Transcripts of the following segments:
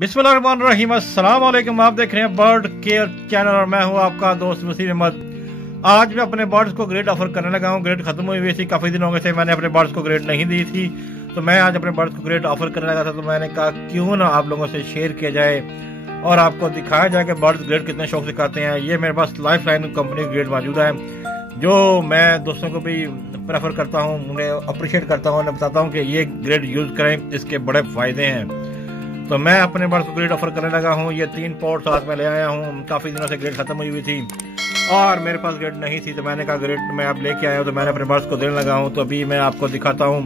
बिस्मिल्लाहिर्रहमानिर्रहीम, अस्सलाम वालेकुम। आप देख रहे हैं बर्ड केयर चैनल और मैं हूं आपका दोस्त वसीम अहमद। आज मैं अपने बर्ड्स को ग्रेड ऑफर करने लगा हूं। ग्रेड खत्म हुई थी, काफ़ी दिन हो गए थे मैंने अपने बर्ड्स को ग्रेड नहीं दी थी, तो मैं आज अपने बर्ड्स को ग्रेड ऑफर करने लगा था। तो मैंने कहा क्यों ना आप लोगों से शेयर किया जाए और आपको दिखाया जाए कि बर्ड्स ग्रेड कितने शौक से खाते हैं। ये मेरे पास लाइफ लाइन कंपनी ग्रेड मौजूद है जो मैं दोस्तों को भी प्रेफर करता हूँ, उन्हें अप्रिशिएट करता हूँ, उन्हें बताता हूँ कि ये ग्रेड यूज़ करें, इसके बड़े फ़ायदे हैं। तो मैं अपने बर्ड्स को ग्रेड ऑफर करने लगा हूँ। ये 3 पॉट साथ में ले आया हूँ। काफ़ी दिनों से ग्रेड खत्म हुई थी और मेरे पास ग्रेड नहीं थी, तो मैंने कहा ग्रेड मैं अब लेके आया हूँ, तो मैंने अपने बर्ड्स को देने लगा हूँ। तो अभी मैं आपको दिखाता हूँ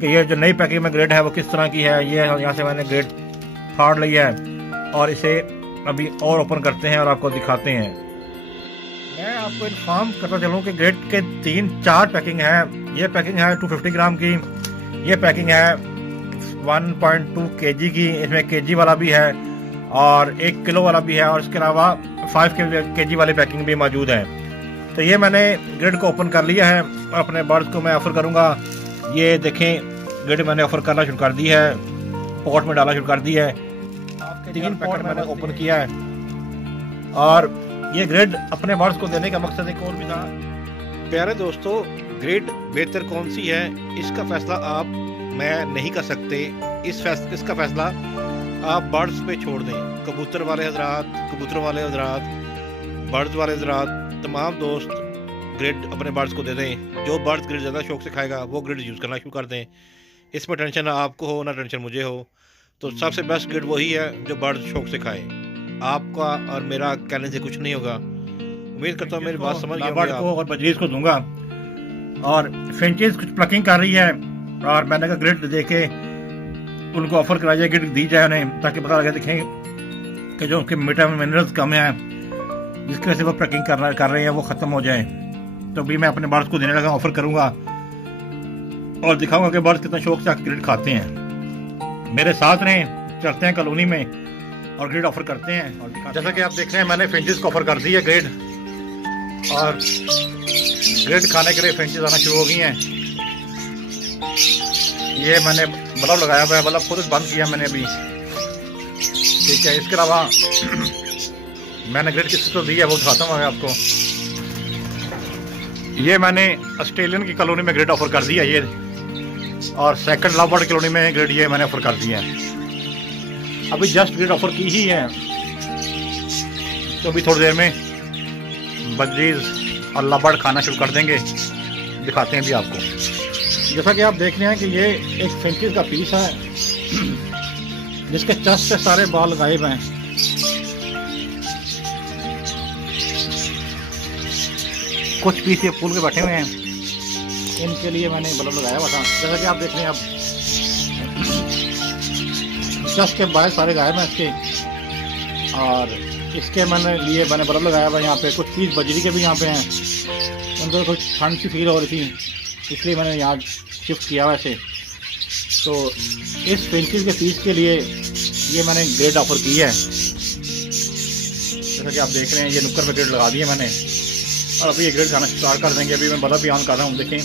कि ये जो नई पैकिंग में ग्रेड है वो किस तरह की है। ये यहाँ से मैंने ग्रेड फाड़ ली है और इसे अभी और ओपन करते हैं और आपको दिखाते हैं। मैं आपको इन्फॉर्म करता चलूँ कि ग्रेड के 3-4 पैकिंग है। ये पैकिंग है 250 ग्राम की, ये पैकिंग है 1.2 kg की, इसमें kg वाला भी है और 1 किलो वाला भी है और इसके अलावा 5 kg वाली पैकिंग भी मौजूद है। तो ये मैंने ग्रेड को ओपन कर लिया है और अपने बर्ड्स को मैं ऑफर करूंगा। ये देखें, ग्रेड मैंने ऑफर करना शुरू कर दी है, पॉट में डालना शुरू कर दी है। 3 पॉट मैंने ओपन किया है और ये ग्रेड अपने बर्ड्स को देने का मकसद एक और भी था। प्यारे दोस्तों, ग्रेड बेहतर कौन सी है इसका फैसला आप मैं नहीं कर सकते। इसका फैसला आप बर्ड्स पे छोड़ दें। कबूतर वाले हजरात, बर्ड्स वाले हजरात, तमाम दोस्त ग्रेड अपने बर्ड्स को दे दें। जो बर्ड्स ग्रेड ज़्यादा शौक से खाएगा वो ग्रेड यूज़ करना शुरू कर दें। इसमें टेंशन ना आपको हो ना टेंशन मुझे हो। तो सबसे बेस्ट ग्रेड वही है जो बर्ड्स शौक से खाए। आपका और मेरा कहने से कुछ नहीं होगा। उम्मीद करता हूँ मेरी बात समझ गए। बर्ड को और बजरीज को दूंगा और फिंचेस कुछ प्लकिंग कर रही है और मैंने कहा ग्रेड देके उनको ऑफर कराया जाए, ग्रेड दी जाए उन्हें, ताकि पता लगे देखें कि जो उनके विटामिन मिनरल्स कम है जिसकी वजह से वो प्लकिंग कर रहे हैं वो ख़त्म हो जाए। तो भी मैं अपने बर्ड्स को देने लगा, ऑफर करूंगा और दिखाऊंगा कि बर्ड्स कितना शौक से ग्रेड खाते हैं। मेरे साथ रहें, चलते हैं कॉलोनी में और ग्रेड ऑफर करते हैं। और जैसा कि आप देख रहे हैं मैंने फिंचेस को ऑफर कर दी है ग्रेड और ग्रेड खाने के लिए फिंचेस आना शुरू हो गई हैं। ये मैंने बल्ब लगाया हुआ है, बल्ब खुद बंद किया मैंने अभी, ठीक है। इसके अलावा मैंने ग्रेड किसी को दी है वो दिखाता हूँ मैं आपको। ये मैंने ऑस्ट्रेलियन की कॉलोनी में ग्रेड ऑफर कर दिया ये, और सेकंड लव बर्ड कॉलोनी में ग्रेड ये मैंने ऑफर कर दिया है। अभी जस्ट ग्रेड ऑफर की ही है, तो अभी थोड़ी देर में बजरीज और लव बर्ड खाना शुरू कर देंगे। दिखाते हैं भी आपको। जैसा कि आप देख रहे हैं कि ये एक फिंचेस का पीस है जिसके चेस्ट से सारे बाल गायब हैं। कुछ पीस ये फूल के बैठे हुए हैं, इनके लिए मैंने बल्ब लगाया हुआ था। जैसा कि आप देख रहे हैं, अब चेस्ट के बाल सारे गायब हैं इसके, और इसके मैंने बल्ब लगाया हुआ। यहाँ पे कुछ पीस बजरी के भी यहाँ पे हैं, उनको कुछ ठंड सी फील हो रही थी इसलिए मैंने यहाँ शिफ्ट किया वैसे। तो इस फिंचेस के पीस के लिए ये मैंने ग्रेड ऑफर की है। जैसा कि आप देख रहे हैं ये नुक्कर पे ग्रेड लगा दिए मैंने और अभी ये ग्रेड खाना स्टार्ट कर देंगे। अभी मैं बल्ब भी ऑन कर रहा हूँ, देखें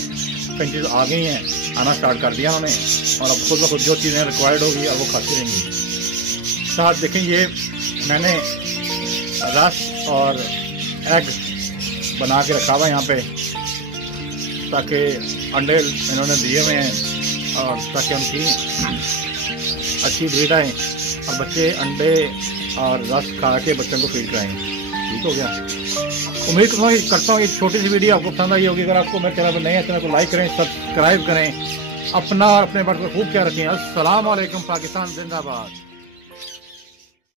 फिंचेस आ गई हैं, आना स्टार्ट कर दिया उन्होंने और अब खुद ब खुद जो चीज़ें रिक्वायर्ड होगी और वो खाती रहेंगी। साथ देखें ये मैंने रस और एग बना के रखा हुआ है यहाँ पे, ताकि अंडे इन्होंने दिए हुए हैं और ताकि उनकी अच्छी ब्रीड आए और बच्चे अंडे और रस खा के बच्चों को फीड कराएं। ठीक हो गया। उम्मीद करता हूँ ये छोटी सी वीडियो आपको पसंद आई होगी। अगर आपको मेरे चैनल पर नए हैं, चैनल को लाइक करें, सब्सक्राइब करें। अपना और अपने बर्ड को खूब ख्याल रखें। अस्सलाम वालेकुम। पाकिस्तान जिंदाबाद।